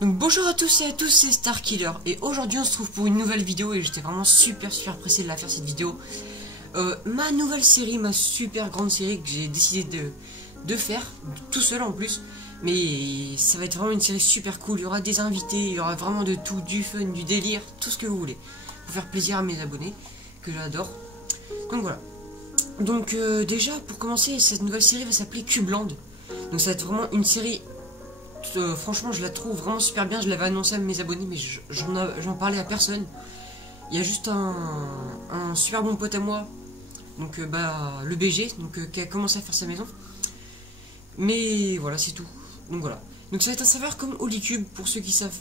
Donc bonjour à tous et à tous, c'est Starkiller et aujourd'hui on se trouve pour une nouvelle vidéo et j'étais vraiment super pressé de la faire cette vidéo. Ma nouvelle série, ma super grande série que j'ai décidé de faire, tout seul en plus. Mais ça va être vraiment une série super cool, il y aura des invités, il y aura vraiment de tout, du fun, du délire, tout ce que vous voulez. Pour faire plaisir à mes abonnés, que j'adore. Donc voilà. Donc déjà pour commencer, cette nouvelle série va s'appeler Cubeland. Donc ça va être vraiment une série... franchement je la trouve vraiment super bien. Je l'avais annoncé à mes abonnés mais j'en parlais à personne. Il y a juste un super bon pote à moi, donc le BG, qui a commencé à faire sa maison. Mais voilà, c'est tout. Donc voilà. Donc ça va être un serveur comme Holycube pour ceux qui savent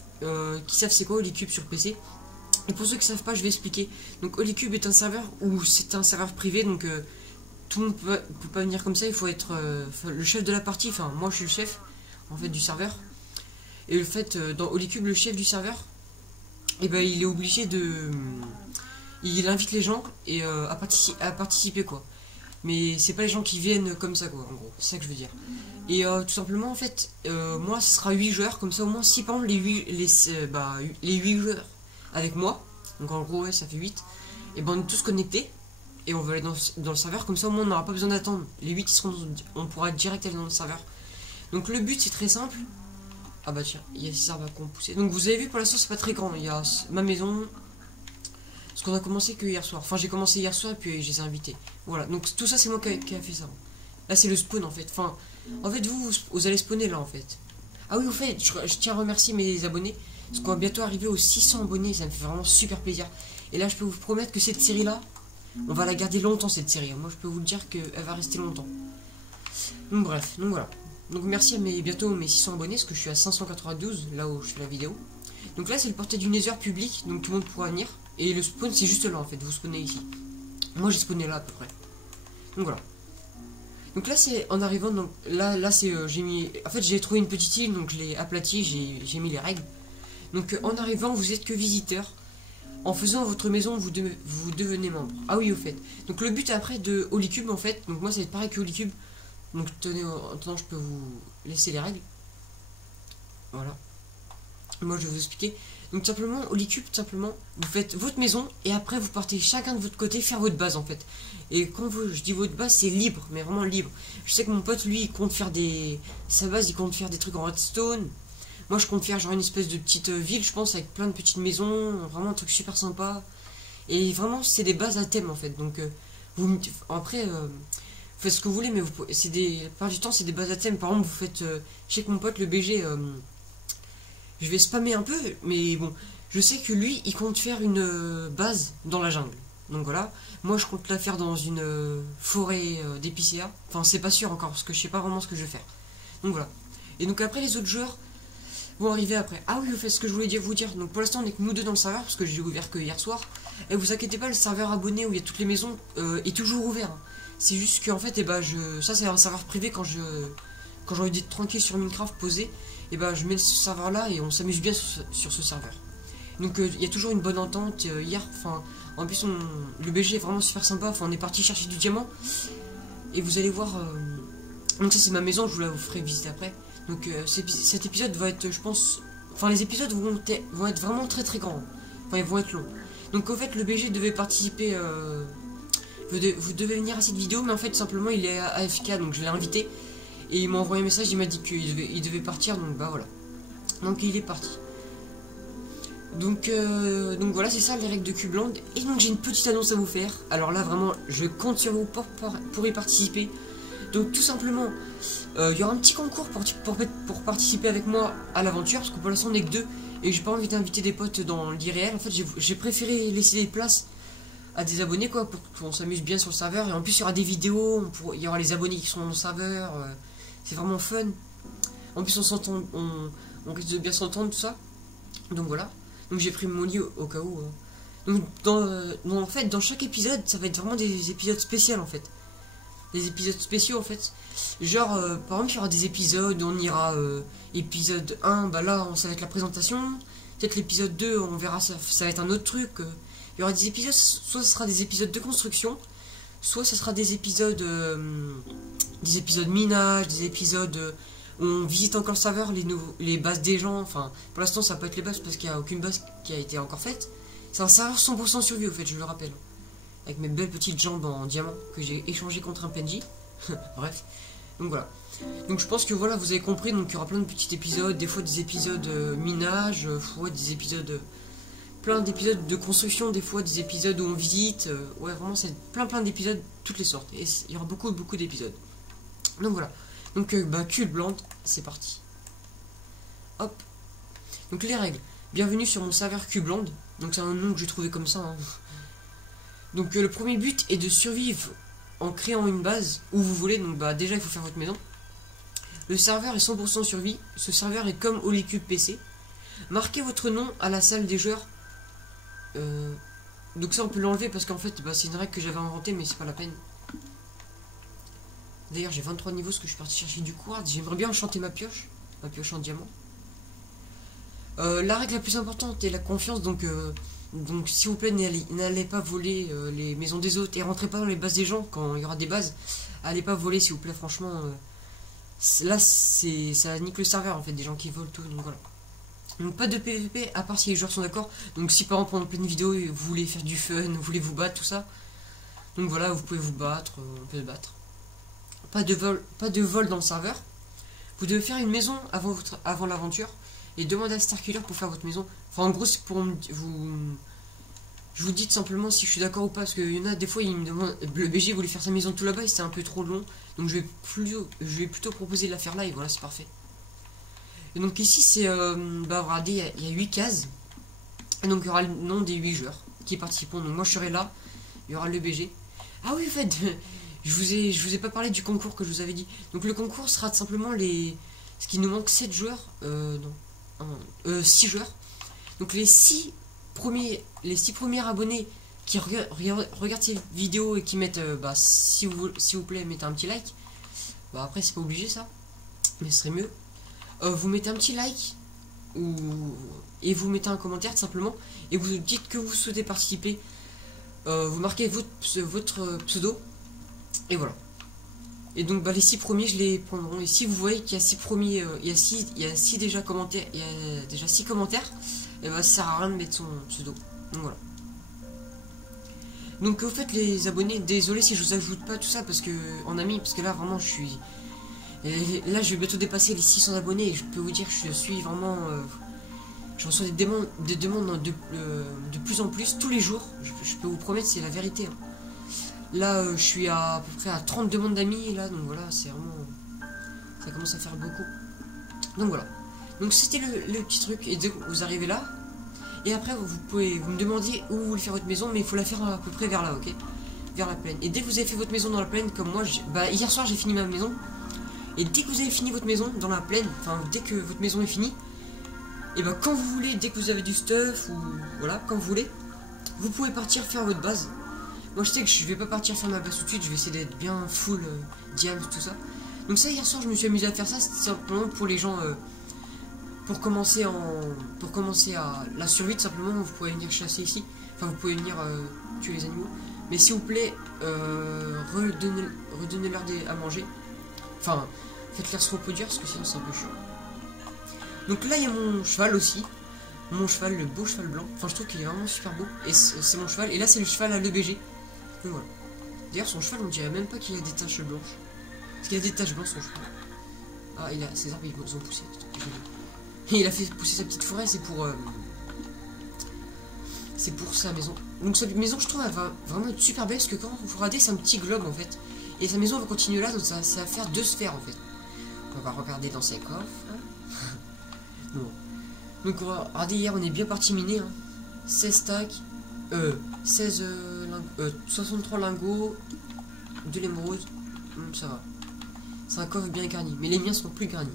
c'est quoi Holycube sur PC. Et pour ceux qui savent pas, je vais expliquer. Donc Holycube est un serveur où c'est un serveur privé, donc tout le monde peut pas venir comme ça. Il faut être le chef de la partie. Enfin moi je suis le chef en fait du serveur. Et le fait dans Holycube, le chef du serveur, et ben il est obligé de, il invite les gens et à participer quoi. Mais c'est pas les gens qui viennent comme ça quoi, en gros, c'est ça que je veux dire. Et tout simplement en fait, moi ce sera 8 joueurs, comme ça au moins si par exemple les 8 joueurs avec moi, donc en gros ouais, ça fait 8, et ben on est tous connectés et on va aller dans le serveur, comme ça au moins on n'aura pas besoin d'attendre. Les 8 ils seront, on pourra direct aller dans le serveur. Donc le but c'est très simple. Ah bah tiens, il y a ces arbres qui ont poussé. Donc vous avez vu, pour l'instant c'est pas très grand. Il y a ma maison. Parce qu'on a commencé que hier soir. Enfin j'ai commencé hier soir et puis je les ai invités. Voilà, donc tout ça c'est moi qui a fait ça. Là c'est le spawn en fait. Enfin, en fait vous allez spawner là en fait. Ah oui, au fait, je tiens à remercier mes abonnés. Parce qu'on va bientôt arriver aux 600 abonnés. Ça me fait vraiment super plaisir. Et là je peux vous promettre que cette série là, on va la garder longtemps cette série. Moi je peux vous le dire qu'elle va rester longtemps. Donc bref, donc voilà. Donc merci à bientôt mes 600 abonnés, parce que je suis à 592, là où je fais la vidéo. Donc là c'est le portail du Nether public, donc tout le monde pourra venir. Et le spawn c'est juste là en fait, vous spawnez ici. Moi j'ai spawné là à peu près. Donc voilà. Donc là c'est en arrivant, donc là c'est j'ai mis... En fait j'ai trouvé une petite île, donc je l'ai aplati, j'ai mis les règles. Donc en arrivant vous êtes que visiteur. En faisant votre maison vous devenez membre. Ah oui au fait. Donc le but après de Holycube en fait, donc moi ça va être pareil que Holycube. Donc tenez, en attendant je peux vous laisser les règles. Voilà. Moi je vais vous expliquer. Donc simplement, Holycube, simplement, vous faites votre maison et après vous partez chacun de votre côté faire votre base en fait. Et quand je dis votre base, c'est libre, mais vraiment libre. Je sais que mon pote lui il compte faire sa base, il compte faire des trucs en redstone. Moi je compte faire genre une espèce de petite ville, je pense, avec plein de petites maisons, vraiment un truc super sympa. Et vraiment c'est des bases à thème en fait. Donc après faites ce que vous voulez, mais c'est la plupart du temps c'est des bases à thème. Par exemple vous faites, je sais que mon pote le BG, je vais spammer un peu, mais bon, je sais que lui il compte faire une base dans la jungle. Donc voilà, moi je compte la faire dans une forêt d'épicéa. Enfin c'est pas sûr encore, parce que je sais pas vraiment ce que je vais faire. Donc voilà. Et donc après les autres joueurs vont arriver après. Ah oui, fait ce que je voulais vous dire. Donc pour l'instant on est que nous deux dans le serveur, parce que j'ai ouvert que hier soir. Et vous inquiétez pas, le serveur abonné où il y a toutes les maisons est toujours ouvert. Hein. C'est juste qu'en fait, ça c'est un serveur privé quand j'ai envie d'être tranquille sur Minecraft posé, et je mets ce serveur là et on s'amuse bien sur ce serveur. Donc il y a toujours une bonne entente. Hier, enfin, en plus le BG est vraiment super sympa. Enfin, on est parti chercher du diamant et vous allez voir. Donc ça c'est ma maison, je vous la ferai visiter après. Donc cet épisode va être, je pense, enfin les épisodes vont être vraiment très grands. Enfin ils vont être longs. Donc en fait le BG devait participer. Vous devez venir à cette vidéo, mais en fait simplement il est à AFK, donc je l'ai invité et il m'a envoyé un message, il m'a dit qu'il devait partir, donc voilà. Donc il est parti. Donc voilà, c'est ça les règles de Cubeland. Et donc j'ai une petite annonce à vous faire. Alors là vraiment je compte sur vous pour y participer. Donc tout simplement il y aura un petit concours pour participer avec moi à l'aventure, parce que pour l'instant on n'est que deux et j'ai pas envie d'inviter des potes dans l'irréel. En fait j'ai préféré laisser des places à des abonnés quoi, pour qu'on s'amuse bien sur le serveur. Et en plus il y aura des vidéos, il y aura les abonnés qui sont dans le serveur, c'est vraiment fun. En plus on s'entend, on risque de bien s'entendre, tout ça. Donc voilà, donc j'ai pris mon lit au cas où. Donc en fait dans chaque épisode ça va être vraiment des épisodes spéciaux en fait. Des épisodes spéciaux en fait. Genre par exemple il y aura des épisodes où on ira épisode 1, là ça va être la présentation. Peut-être l'épisode 2 on verra, ça va être un autre truc. Il y aura des épisodes, soit ce sera des épisodes de construction, soit ce sera des épisodes minage, des épisodes On visite encore le serveur, les bases des gens. Enfin, pour l'instant, ça va pas être les bases parce qu'il n'y a aucune base qui a été encore faite. C'est un serveur 100% survie, au fait, je le rappelle. Avec mes belles petites jambes en diamant que j'ai échangé contre un PNJ. Bref. Donc voilà. Donc je pense que voilà, vous avez compris. Donc il y aura plein de petits épisodes. Des fois des épisodes minage. Ouais, des épisodes... plein d'épisodes de construction. Des fois des épisodes où on visite. Ouais, vraiment, c'est plein d'épisodes. Toutes les sortes. Et il y aura beaucoup d'épisodes. Donc voilà. Donc Cube Bland, c'est parti. Hop. Donc les règles. Bienvenue sur mon serveur Cubland. Donc c'est un nom que j'ai trouvé comme ça. Hein. Donc le premier but est de survivre en créant une base où vous voulez. Donc déjà il faut faire votre maison. Le serveur est 100% survie. Ce serveur est comme Holycube PC. Marquez votre nom à la salle des joueurs. Donc ça on peut l'enlever parce qu'en fait c'est une règle que j'avais inventée mais c'est pas la peine. D'ailleurs j'ai 23 niveaux parce que je suis parti chercher du quartz. J'aimerais bien enchanter ma pioche en diamant. La règle la plus importante est la confiance. Donc s'il vous plaît n'allez pas voler les maisons des autres et rentrez pas dans les bases des gens quand il y aura des bases. Allez pas voler s'il vous plaît, franchement. Là ça nique le serveur en fait, des gens qui volent tout. Donc voilà. Donc pas de PVP à part si les joueurs sont d'accord. Donc si par exemple pendant pleine vidéo vous voulez faire du fun, vous voulez vous battre, tout ça. Donc voilà, vous pouvez vous battre, on peut se battre. Pas de vol dans le serveur. Vous devez faire une maison avant l'aventure. Et demandez à Starkiller pour faire votre maison. Enfin en gros c'est pour vous... Je vous dis tout simplement si je suis d'accord ou pas. Parce qu'il y en a des fois il me demande... Le BG voulait faire sa maison tout là-bas et c'était un peu trop long. Donc je vais plutôt proposer de la faire là et voilà c'est parfait. Et donc ici c'est... regardez il y a 8 cases. Et donc il y aura le nom des 8 joueurs qui participeront. Donc moi je serai là. Il y aura le BG. Ah oui en fait... Je vous ai pas parlé du concours que je vous avais dit. Donc le concours sera tout simplement les... Ce qui nous manque 7 joueurs. Non. 6 joueurs. Donc les 6 premiers abonnés qui regardent ces vidéos et qui mettent s'il vous plaît mettez un petit like. Après c'est pas obligé ça, mais ce serait mieux. Vous mettez un petit like et vous mettez un commentaire tout simplement et vous dites que vous souhaitez participer. Vous marquez votre pseudo et voilà. Et donc les 6 premiers je les prendrai. Et si vous voyez qu'il y a 6 premiers, il y a 6 déjà commentaires, il y a déjà 6 commentaires, et ça sert à rien de mettre son pseudo. Donc voilà. Donc au fait les abonnés, désolé si je vous ajoute pas tout ça parce que en ami, parce que là vraiment je suis. Et là je vais bientôt dépasser les 600 abonnés et je peux vous dire que je suis vraiment. Je reçois des demandes de plus en plus tous les jours. Je peux vous promettre, c'est la vérité. Hein. Là, je suis à peu près à 30 demandes d'amis, là, donc voilà, c'est vraiment... Ça commence à faire beaucoup. Donc voilà. Donc c'était le petit truc, et dès que vous arrivez là, et après, vous me demandiez où vous voulez faire votre maison, mais il faut la faire à peu près vers là, ok? Vers la plaine. Et dès que vous avez fait votre maison dans la plaine, comme moi, hier soir, j'ai fini ma maison, et dès que vous avez fini votre maison dans la plaine, enfin, dès que votre maison est finie, et quand vous voulez, dès que vous avez du stuff, ou voilà, quand vous voulez, vous pouvez partir faire votre base. Moi je sais que je vais pas partir faire ma base tout de suite, je vais essayer d'être bien full diams, tout ça. Donc ça hier soir je me suis amusé à faire ça, c'était simplement pour les gens, pour commencer à la survie tout simplement, vous pouvez venir chasser ici, enfin vous pouvez venir tuer les animaux. Mais s'il vous plaît, redonnez-leur à manger, enfin faites-leur se reproduire parce que sinon c'est un peu chaud. Donc là il y a mon cheval aussi. Mon cheval, le beau cheval blanc. Enfin, je trouve qu'il est vraiment super beau. Et c'est mon cheval. Et là, c'est le cheval à l'EBG. Donc voilà. D'ailleurs, son cheval, on dirait même pas qu'il a des taches blanches. Parce qu'il a des taches blanches, son cheval. Ah, ses arbres, ils ont poussé. Et il a fait pousser sa petite forêt. C'est pour sa maison. Donc, sa maison, je trouve, elle va vraiment être super belle. Parce que quand vous regardez, c'est un petit globe en fait. Et sa maison va continuer là. Donc, ça va faire 2 sphères en fait. On va regarder dans ses coffres. Bon. Donc regardez, hier on est bien parti miner, hein. 16 stacks, 63 lingots, de l'émeraude, ça va. C'est un coffre bien garni, mais les miens sont plus garnis.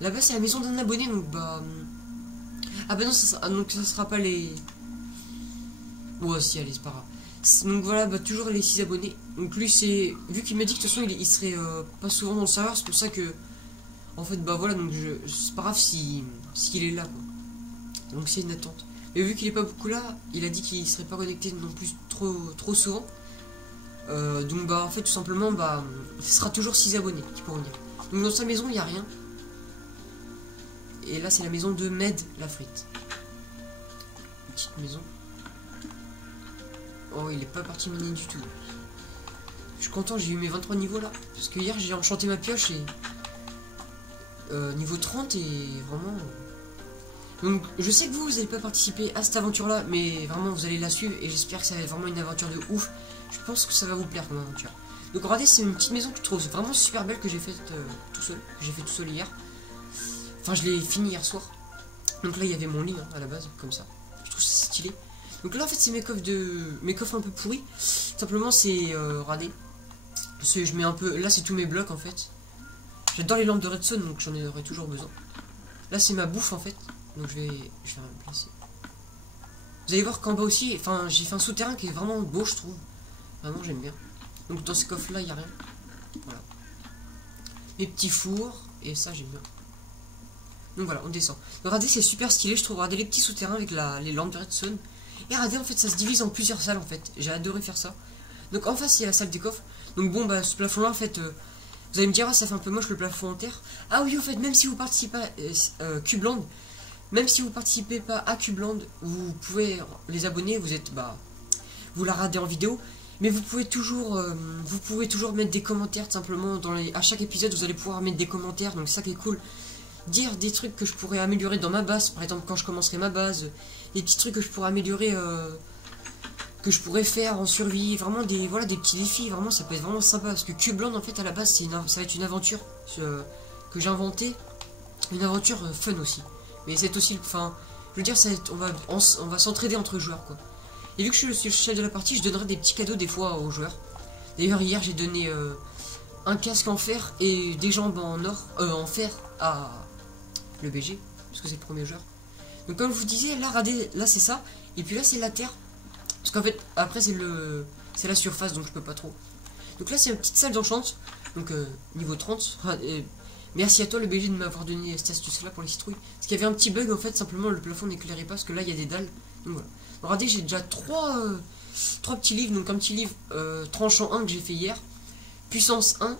Là-bas c'est la maison d'un abonné, donc ah non, donc ça sera pas les... Ouais si, allez, c'est pas grave. Donc voilà, toujours les 6 abonnés. Donc lui c'est... Vu qu'il m'a dit que de toute façon il serait pas souvent dans le serveur, c'est pour ça que... En fait, voilà, donc c'est pas grave s'il est là, quoi. Donc c'est une attente. Mais vu qu'il est pas beaucoup là, il a dit qu'il serait pas connecté non plus trop souvent. Donc bah en fait tout simplement bah ce sera toujours 6 abonnés qui pourront venir. Donc dans sa maison il n'y a rien. Et là c'est la maison de Med la frite. Une petite maison. Oh il est pas parti miner du tout. Je suis content, j'ai eu mes 23 niveaux là. Parce que hier j'ai enchanté ma pioche et niveau 30 et vraiment... Donc je sais que vous n'allez pas participer à cette aventure là, mais vraiment vous allez la suivre et j'espère que ça va être vraiment une aventure de ouf. Je pense que ça va vous plaire comme aventure. Donc regardez, c'est une petite maison que je trouve vraiment super belle que j'ai faite tout seul. Que j'ai fait tout seul hier. Enfin je l'ai fini hier soir. Donc là il y avait mon lit hein, à la base, comme ça. Je trouve ça stylé. Donc là en fait c'est mes coffres un peu pourris. Simplement c'est regardez. Parce que je mets un peu. Là c'est tous mes blocs en fait. J'adore les lampes de redstone donc j'en aurai toujours besoin. Là c'est ma bouffe en fait. Donc je vais me placer. Vous allez voir qu'en bas aussi, enfin j'ai fait un souterrain qui est vraiment beau je trouve. Vraiment j'aime bien. Donc dans ce coffre là il n'y a rien. Voilà. Mes petits fours. Et ça j'aime bien. Donc voilà on descend. Donc regardez c'est super stylé je trouve. Regardez les petits souterrains avec les lampes de redstone. Et regardez en fait ça se divise en plusieurs salles en fait. J'ai adoré faire ça. Donc en face il y a la salle des coffres. Donc bon bah ce plafond là en fait... vous allez me dire, ah, ça fait un peu moche le plafond en terre. Ah oui, en fait, même si vous participez à Cubeland, même si vous participez pas à Cubeland, vous pouvez les abonner, vous êtes, bah, vous la radez en vidéo, mais vous pouvez toujours mettre des commentaires, tout simplement, à chaque épisode, vous allez pouvoir mettre des commentaires, donc ça qui est cool. Dire des trucs que je pourrais améliorer dans ma base, par exemple, quand je commencerai ma base, des petits trucs que je pourrais améliorer, que je pourrais faire en survie, vraiment des petits défis, vraiment ça peut être vraiment sympa parce que Cubeland en fait à la base ça va être une aventure que j'ai inventée, une aventure fun aussi, mais c'est aussi, enfin je veux dire on va s'entraider entre joueurs quoi. Et vu que je suis le chef de la partie, je donnerai des petits cadeaux des fois aux joueurs. D'ailleurs hier j'ai donné un casque en fer et des jambes en fer à le BG parce que c'est le premier joueur. Donc comme je vous disais là regardez, là c'est ça et puis là c'est la terre. Parce qu'en fait, après c'est la surface, donc je peux pas trop. Donc là, c'est une petite salle d'enchant. Donc niveau 30. Merci à toi le BG de m'avoir donné cette astuce-là pour les citrouilles. Parce qu'il y avait un petit bug, en fait, simplement le plafond n'éclairait pas, parce que là, il y a des dalles. Donc voilà. Donc, regardez, j'ai déjà trois petits livres. Donc un petit livre tranchant 1 que j'ai fait hier. Puissance 1.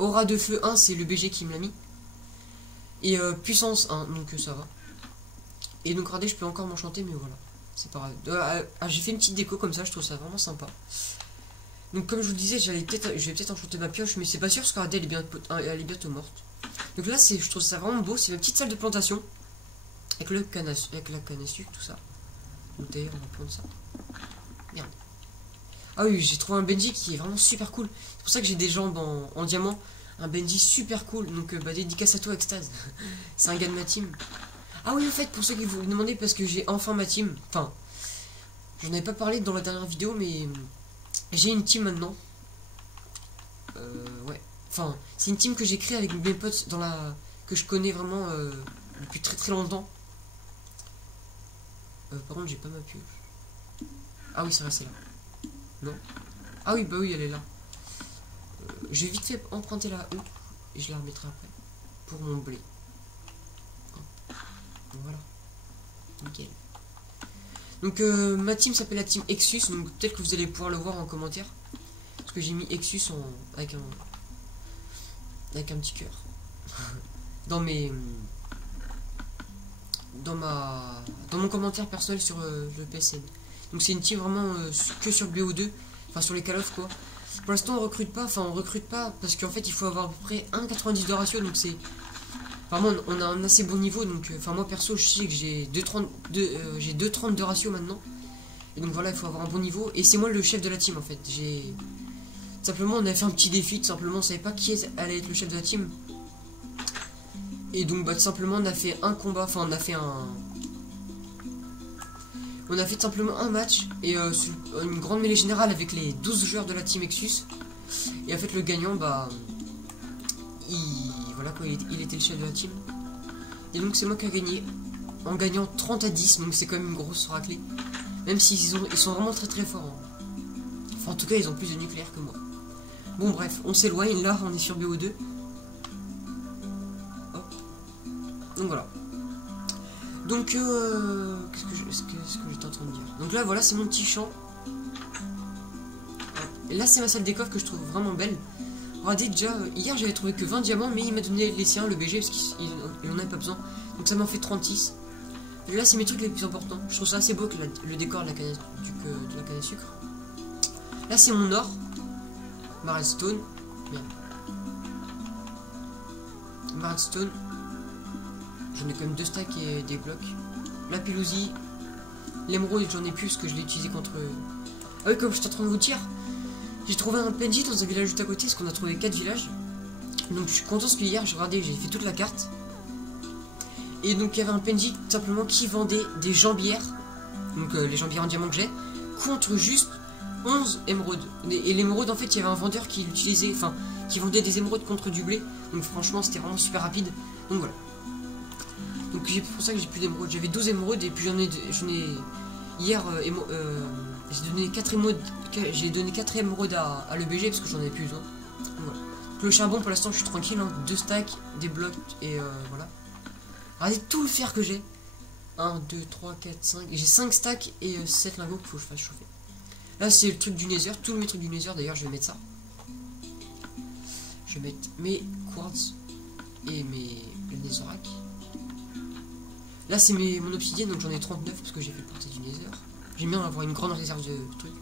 Aura de feu 1, c'est le BG qui me l'a mis. Et puissance 1, donc ça va. Et donc regardez, je peux encore m'enchanter, mais voilà. C'est pas grave. J'ai fait une petite déco comme ça, je trouve ça vraiment sympa. Donc comme je vous le disais, je vais peut-être enchanter ma pioche, mais c'est pas sûr parce qu'elle est bientôt morte. Donc là, je trouve ça vraiment beau, c'est ma petite salle de plantation. Avec la canne à sucre, tout ça. Donc d'ailleurs, on va prendre ça. Merde. Ah oui, j'ai trouvé un Benji qui est vraiment super cool. C'est pour ça que j'ai des jambes en diamant. Un Benji super cool, donc bah, dédicace à toi, Extase. C'est un gars de ma team. Ah oui, en fait, pour ceux qui vous demandez, parce que j'ai enfin ma team. Enfin, j'en avais pas parlé dans la dernière vidéo, mais j'ai une team maintenant. Ouais. Enfin, c'est une team que j'ai créée avec mes potes que je connais vraiment depuis très très longtemps. Par contre, j'ai pas ma pioche. Ah oui, c'est vrai, c'est là. Non. Ah oui, bah oui, elle est là. Je vais vite fait emprunter la haut et je la remettrai après pour mon blé. Voilà, nickel. Donc ma team s'appelle la team Exus, donc peut-être que vous allez pouvoir le voir en commentaire. Parce que j'ai mis Exus avec un petit cœur. dans mon commentaire personnel sur le PSN. Donc c'est une team vraiment que sur BO2, enfin sur les Call of quoi. Pour l'instant on recrute pas, parce qu'en fait il faut avoir à peu près 1,90 de ratio, donc c'est... Vraiment, on a un assez bon niveau, donc enfin moi perso je sais que j'ai 2,30 de ratio maintenant. Et donc voilà, il faut avoir un bon niveau. Et c'est moi le chef de la team en fait. Simplement on a fait un petit défi, tout simplement on savait pas qui allait être le chef de la team. Et donc bah tout simplement on a fait un combat, enfin on a fait tout simplement un match et une grande mêlée générale avec les 12 joueurs de la team Exus. Et en fait le gagnant bah voilà quoi, il était le chef de la team. Et donc c'est moi qui ai gagné en gagnant 30-10, donc c'est quand même une grosse raclée. Même s'ils sont vraiment très très forts. Hein. Enfin en tout cas ils ont plus de nucléaire que moi. Bon bref, on s'éloigne, là on est sur BO2. Hop. Donc voilà. Donc qu'est-ce que j'étais en train de dire. Donc là voilà c'est mon petit champ. Et là c'est ma salle des coffres que je trouve vraiment belle. Regardez déjà, hier j'avais trouvé que 20 diamants, mais il m'a donné les siens, le BG, parce qu'il en avait pas besoin. Donc ça m'en fait 36. Et là c'est mes trucs les plus importants. Je trouve ça assez beau que le décor de la canne à sucre. Là c'est mon or. Ma redstone. Merde. Ma redstone. J'en ai quand même 2 stacks et des blocs. La pilousie. L'émeraude j'en ai plus parce que je l'ai utilisé contre... Ah oui, comme je suis en train de vous dire, j'ai trouvé un PNJ dans un village juste à côté, parce qu'on a trouvé 4 villages. Donc je suis content parce que hier j'ai regardé, j'ai fait toute la carte. Et donc il y avait un PNJ tout simplement qui vendait des jambières. Donc les jambières en diamant que j'ai, contre juste 11 émeraudes. Et l'émeraude en fait il y avait un vendeur qui l'utilisait, enfin qui vendait des émeraudes contre du blé. Donc franchement c'était vraiment super rapide. Donc voilà. Donc c'est pour ça que j'ai plus d'émeraudes. J'avais 12 émeraudes et puis j'en ai hier j'ai donné 4 émeraudes. J'ai donné 4 émeraudes à l'EBG parce que j'en avais plus besoin. Voilà. Donc le charbon pour l'instant je suis tranquille, hein. 2 stacks, des blocs et voilà. Regardez tout le fer que j'ai. 1, 2, 3, 4, 5. J'ai 5 stacks et 7 lingots qu'il faut que je fasse chauffer. Là c'est le truc du nether, tous mes trucs du nether d'ailleurs je vais mettre ça. Je vais mettre mes quartz et mes netherrack. Là c'est mon obsidienne, donc j'en ai 39 parce que j'ai fait partie du nether. J'aime bien avoir une grande réserve de trucs.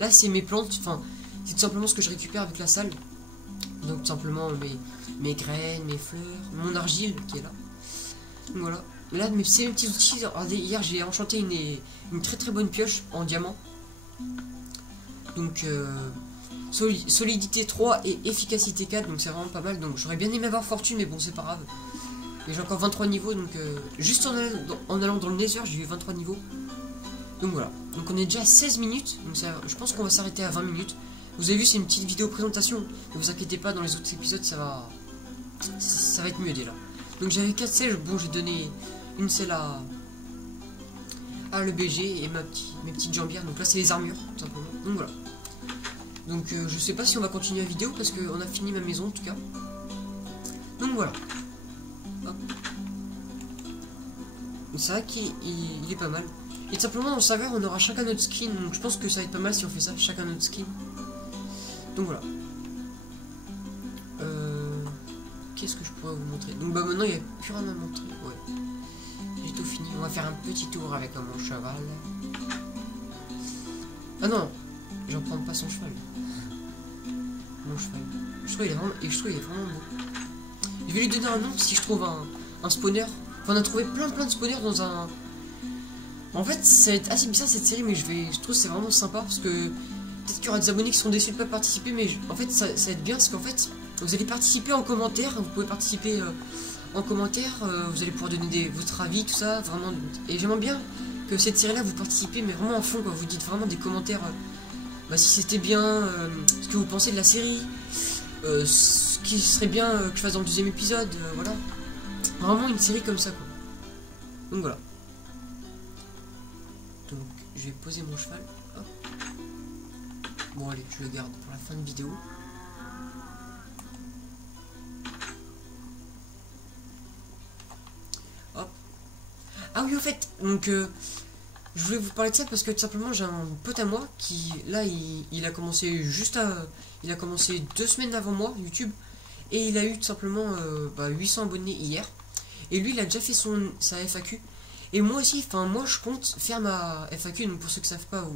Là c'est mes plantes, enfin c'est tout simplement ce que je récupère avec la salle. Donc tout simplement mes graines, mes fleurs, mon argile qui est là. Donc voilà. Là c'est mes petits outils. Regardez, hier j'ai enchanté une très très bonne pioche en diamant. Donc solidité 3 et efficacité 4, donc c'est vraiment pas mal. Donc j'aurais bien aimé avoir fortune mais bon c'est pas grave. Et j'ai encore 23 niveaux, donc juste en allant dans le nether j'ai eu 23 niveaux. Donc voilà, donc on est déjà à 16 minutes, donc ça, je pense qu'on va s'arrêter à 20 minutes. Vous avez vu, c'est une petite vidéo présentation, ne vous inquiétez pas, dans les autres épisodes ça va être mieux déjà. Donc j'avais 4 selles, bon j'ai donné une selle à l'EBG et mes petites jambières, donc là c'est les armures tout simplement. Donc voilà. Donc je sais pas si on va continuer la vidéo parce qu'on a fini ma maison en tout cas. Donc voilà. C'est vrai qu'il est pas mal. Et tout simplement dans le serveur on aura chacun notre skin. Donc je pense que ça va être pas mal si on fait ça, chacun notre skin. Donc voilà. Qu'est-ce que je pourrais vous montrer? Donc bah maintenant il n'y a plus rien à montrer. Ouais. J'ai tout fini. On va faire un petit tour avec mon cheval. Ah non, j'en prends pas son cheval. Mon cheval. Je trouve il est vraiment beau. Je vais lui donner un nom si je trouve un spawner. Enfin, on a trouvé plein de spawners dans un... En fait, ça va être assez bizarre cette série, mais je trouve que c'est vraiment sympa parce que peut-être qu'il y aura des abonnés qui seront déçus de ne pas participer, mais en fait, ça va être bien parce qu'en fait, vous allez participer en commentaire. Vous pouvez participer en commentaire. Vous allez pouvoir donner votre avis, tout ça, vraiment. Et j'aimerais bien que cette série-là vous participez, mais vraiment à fond, quoi. Vous dites vraiment des commentaires. Si c'était bien, ce que vous pensez de la série, ce qui serait bien que je fasse dans le deuxième épisode, voilà. Vraiment une série comme ça, quoi. Donc voilà. Donc je vais poser mon cheval. Hop. Bon allez, je le garde pour la fin de vidéo. Hop. Ah oui, au fait, donc je voulais vous parler de ça parce que tout simplement j'ai un pote à moi qui là il a commencé il a commencé 2 semaines avant moi YouTube et il a eu tout simplement 800 abonnés hier. Et lui il a déjà fait sa FAQ. Et moi aussi, enfin moi je compte faire ma FAQ. Donc pour ceux qui ne savent pas,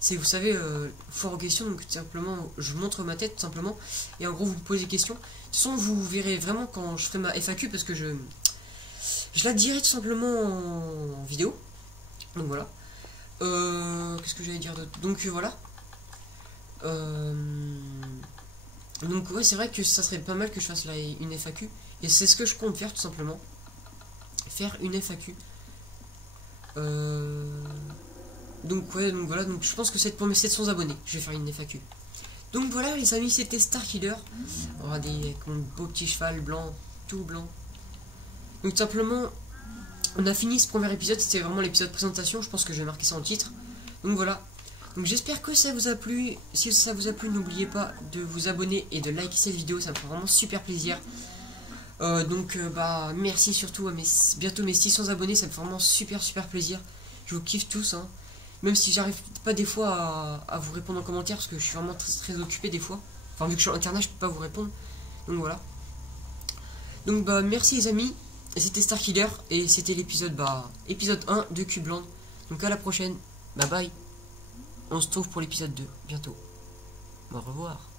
c'est, vous savez, foire aux questions. Donc tout simplement je montre ma tête tout simplement. Et en gros vous me posez des questions. De toute façon vous verrez vraiment quand je ferai ma FAQ. Parce que je la dirai tout simplement en vidéo. Donc voilà. Qu'est-ce que j'allais dire d'autre? Donc voilà. Donc ouais, c'est vrai que ça serait pas mal que je fasse une FAQ. Et c'est ce que je compte faire tout simplement. Faire une FAQ. Donc ouais, donc voilà, donc je pense que c'est pour mes 700 abonnés, je vais faire une FAQ. Donc voilà les amis, c'était Starkiller. Regardez avec mon beau petit cheval blanc, tout blanc. Donc tout simplement, on a fini ce premier épisode, c'était vraiment l'épisode présentation, je pense que je vais marquer ça en titre. Donc voilà. Donc j'espère que ça vous a plu. Si ça vous a plu, n'oubliez pas de vous abonner et de liker cette vidéo, ça me fait vraiment super plaisir. Merci surtout à bientôt mes 600 abonnés, ça me fait vraiment super plaisir. Je vous kiffe tous, hein. Même si j'arrive pas des fois à vous répondre en commentaire, parce que je suis vraiment très occupé des fois. Enfin, vu que je suis sur internet, je peux pas vous répondre. Donc voilà. Donc bah merci les amis. C'était Starkiller et c'était l'épisode épisode 1 de Cubeland. Donc à la prochaine. Bye bye. On se retrouve pour l'épisode 2 bientôt. Au revoir.